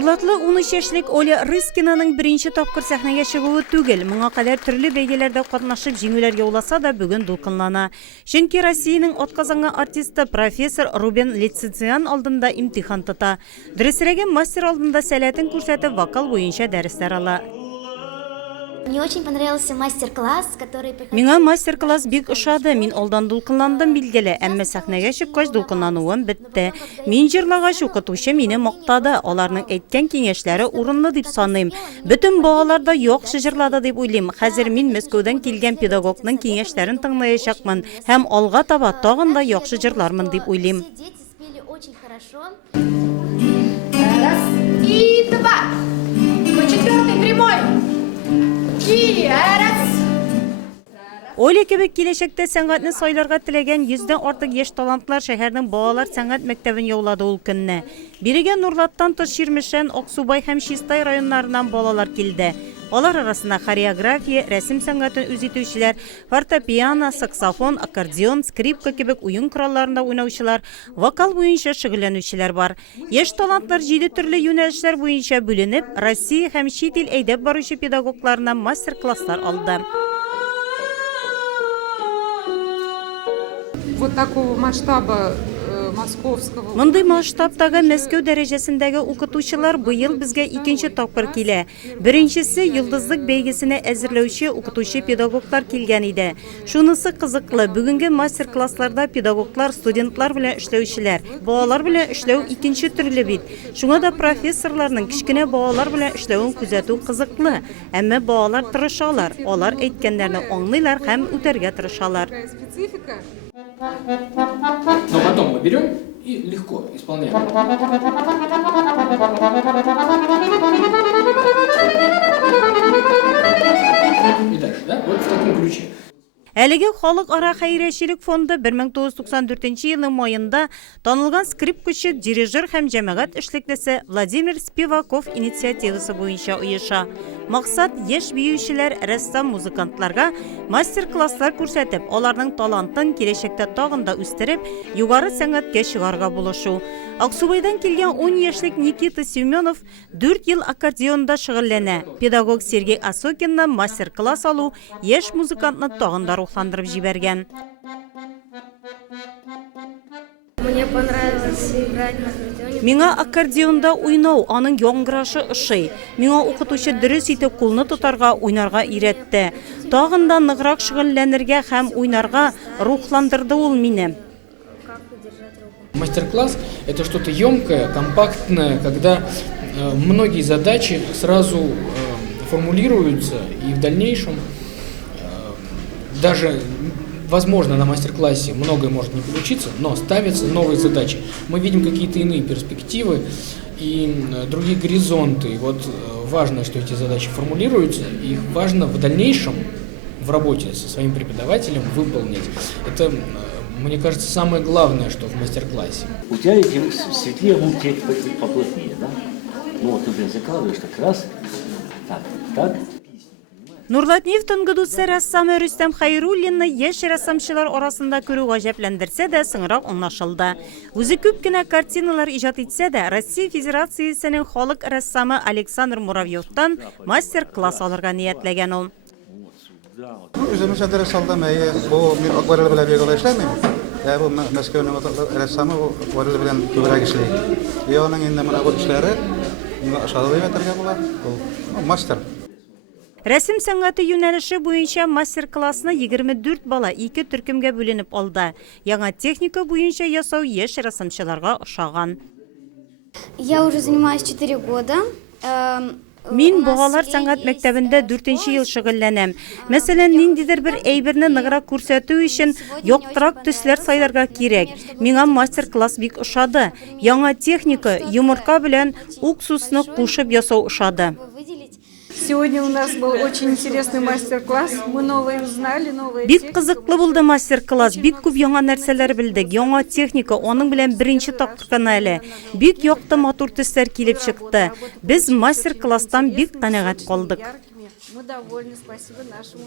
Нурлатлы 13 яшьлек Оля Рыскинаның беренче тапкыр сәхнәгә чыгуы түгел. Моңа кадәр төрле бәйгеләрдә катнашып җиңүләр яуласа да бүген дулкынлана. Чөнки Россиянең атказанган артисты профессор Рубен Лицициан алдында имтихан тота. Дөресрәге мастер алдында сәләтен күрсәтеп вокал буенча дәресләр ала. Мне очень понравился мастер-класс, который... Миңа мастер-класс бик ошады. Мин алдан дулкынландым билгеле, әмма сәхнәгә чыккач дулкынлануым бетте. Мин җырлагач укытучы мине мактады. Аларның әйткән киңәшләре урынлы дип саныйм. Бөтен балаларда яхшы җырлады дип уйлыйм. Хәзер мин Мәскәүдән килгән педагогның киңәшләрен тыңлаячакмын һәм алга таба тагын да яхшы җырлармын дип уйлыйм. Дети спели очень хорошо. Раз и два. По четвертой прямой. И раз. Оля кебек киләчәктә сәнгатьне сайларга теләгән 100дән артык яшь талантлар шәһәрнең балалар сәнгать мәктәбен яулады ул көнне. Бирегә Нурлаттан тыш Ширмешән, Аксубай һәм Чистай районнарыннан балалар килде. Алар арасында хореография, рәсем сәнгатен үз итүчеләр, фортепиано, саксофон, аккордеон, скрипка кебек уен коралларында уйнаучылар, вокал буенча шөгыльләнүчеләр бар. Яшь талантлар 7 төрле юнәлешләр буенча бүленеп, Россия һәм чит ил әйдәп баручы педагогларыннан мастер-класслар алды. Вот такого масштаба московского. Мондый масштабтагы Мәскәү дәрәҗәсендәге укытучылар быел безгә икенче тапкыр килә. Беренчесе йолдызлык бәйгесенә әзерләүче укытучы педагоглар килгән иде. Шунысы кызыклы, бүгенге мастер-классларда педагоглар студентлар белән эшләүчеләр, балалар белән эшләү икенче төрле бит. Шуңа да профессорларның кичкенә балалар белән эшләвен күзәтү кызыклы. Әмма балалар тырышалар, алар әйткәннәрне аңлыйлар һәм үтәргә тырышалар. Специфика. Но потом мы берем и легко исполняем. И дальше, да? Вот в таком ключе. Әлеге халыкара хәйриячелек фонды 1994 елның майында танылган скрипкачы, дирижер һәм җәмәгать эшлеклесе Владимир Спиваков инициативасы буенча оеша. Максат яшь биючеләр, рәссам, музыкантларга мастер-класслар күрсәтеп, аларның талантын киләчәктә тагын да үстереп, югары сәнгатькә чыгарга булышу. Аксубайдан килгән 10 яшьлек Никита Семенов 4 ел аккордеонда шөгыльләнә. Педагог Сергей Осокиннан мастер-класс алу яшь музыкантны тагын да рухландырып җибәргән. Мне понравилось играть на аккордеоне. Миңа аккордеонда уйнау, аның яңгырашы ошый. Миңа укытучы дөрес итеп кулны тотарга, уйнарга өйрәтте. Тагын да ныграк шөгыльләнергә һәм уйнарга рухландырды ул мине. Мастер-класс – это что-то емкое, компактное, когда многие задачи сразу формулируются, и в дальнейшем даже, возможно, на мастер-классе многое может не получиться, но ставятся новые задачи. Мы видим какие-то иные перспективы и другие горизонты. И вот важно, что эти задачи формулируются, и их важно в дальнейшем в работе со своим преподавателем выполнить. Это, мне кажется, самое главное, что в мастер-классе. У тебя эти светлее будут тереть поплотнее, да? Ну вот ты, блин, закладываешь так раз, так. Нурлатниев төнгедүсе рәссамы Рөстәм Хәйруллинны яшь рәссамчылар арасында күрү гаҗәпләндерсә дә, соңрак аңлашылды. Үзе күп кенә картиналар иҗат итсә дә, Россия Федерациясенең халык рәссамы Александр Муравьевтан мастер-класс алырга ниятләгән ул. Үземчә дәрес алдым, бу мин акварель белән бик эшләмим. Бу Мәскәүнең рәссамы акварель белән күбрәк эшли. Аның инде менә бу эшләре миңа ошады дип әйтергә була. Ул мастер. Рәсем сәнгате юнәлеше буенча мастер-классны 24 бала 2 төркемгә бүленеп алды. Яңа техника буенча ясау яшь рәссамчыларга ошаган. Я уже занимаюсь 4 года. Мин балалар сәнгать мәктәбендә 4нче ел шөгыльләнәм. Мәсәлән, ниндидер бер әйберне ныграк күрсәтү өчен яктырак төсләр сайларга кирәк. Миңа мастер-класс бик ошады. Яңа техника, йомырка белән уксусны кушып ясау ошады. Сегодня у нас был очень интересный мастер-класс. Мы новые узнали, новые Бик кызыклы булды мастер-класс. Бик күп яңа нәрсәләр белдек. Яңа техника, аның белән беренче тапкыр гына әле. Бик якты матур төсләр килеп чыкты. Без мастер-класстан бик канәгать калдык. Мы довольны, спасибо нашему.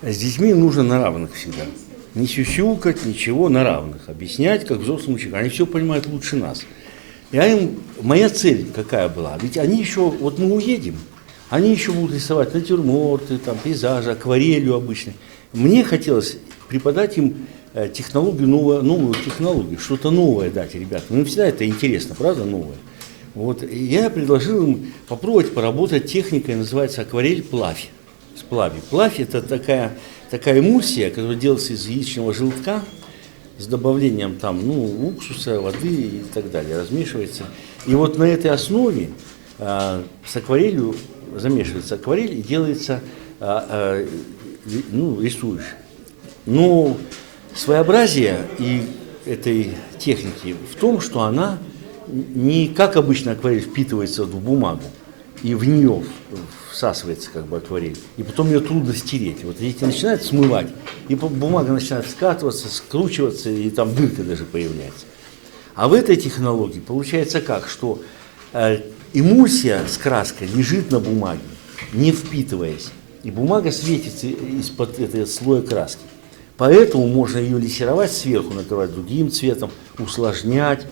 С детьми нужно на равных всегда. Не сюсюкать, ничего, на равных. Объяснять, как взрослым учить. Они все понимают лучше нас. Моя цель какая была? Ведь они еще, вот мы уедем, они еще будут рисовать натюрморты, там, пейзажи, акварелью обычно. Мне хотелось преподать им технологию, новую технологию, что-то новое дать, ребята. Ну, всегда это интересно, правда, новое. Вот, и я предложил им попробовать поработать техникой, называется акварель плавь. Сплави. Плавь – это такая эмульсия, которая делается из яичного желтка с добавлением там, уксуса, воды и так далее, размешивается. И вот на этой основе с акварелью замешивается акварель и делается, рисуешь. Но своеобразие и этой техники в том, что она не как обычно акварель впитывается в бумагу, и в нее всасывается как бы акварель, и потом ее трудно стереть. Вот эти начинают смывать, и бумага начинает скатываться, скручиваться, и там дырка даже появляется. А в этой технологии получается как, что эмульсия с краской лежит на бумаге, не впитываясь, и бумага светится из-под этого слоя краски. Поэтому можно ее лессировать сверху, накрывать другим цветом, усложнять.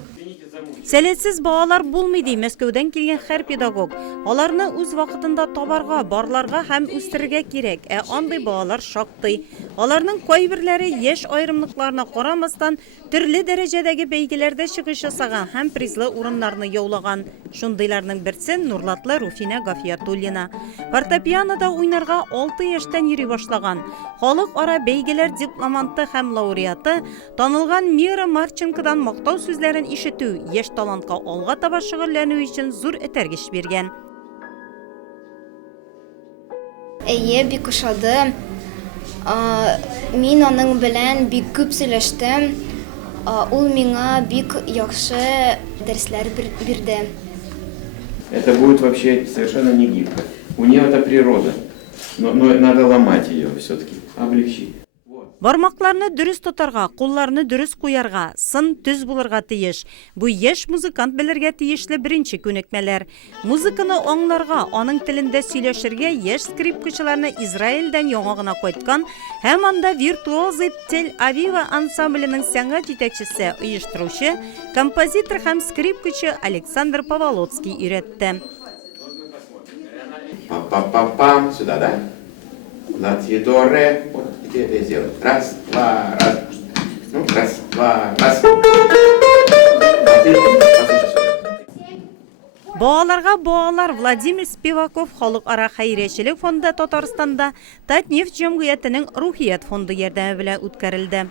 Сәлетсіз балалар булмайды Мәскәүдән килгән һәр педагог. Аларны үз вакытында табарга, барларга һәм үстерергә кирәк. Андый балалар шактый. Аларның кайберләре яшь аерымлыкларына карамастан төрле дәрәҗәдәге бәйгеләрдә чыгыш ясаган һәм призлы урыннарны яулаган. Шундыйларның берсе Нурлатлы Руфина Гафиятуллина. Фортепианода уйнарга 6 яшьтән йөри башлаган. Халыкара бәйгеләр дипломанты һәм лауреаты танылган Мира Марченкодан мактау сүзләрен ишетү яшь талантка алга таба шөгыльләнү өчен зур этәргеч биргән. Әйе, бик ошады. Мин аның белән бик күп сөйләштем. Ул миңа бик яхшы дәресләр бирде. Это будет вообще совершенно не гибко. У нее это природа, но надо ломать ее все-таки, облегчить. Бармакларны дөрес тотарга, кулларны дөрес куярга, сын төз булырга тиеш. Бу яшь музыкант белергә тиешле беренче күнекмәләр. Музыканы аңларга, аның телендә сөйләшергә яшь скрипкачыларны Израильдән яңа гына кайткан һәм анда виртуозы Тель-Авива ансамбленең сәнгать җитәкчесе, оештыручы, композитор һәм скрипкачы Александр Паволоцкий өйрәтте. Пам-пам-пам-пам, сюда, да? Ла-ти-до-ре. Вот, и ты это сделай. Раз, два, раз. Ну, раз, два, раз. Балаларга балалар Владимир Спиваков халыкара хәйриячелек фонды Татарстанда Татнефть җәмгыятенең Рухият фонды ярдәме белән үткәрелде.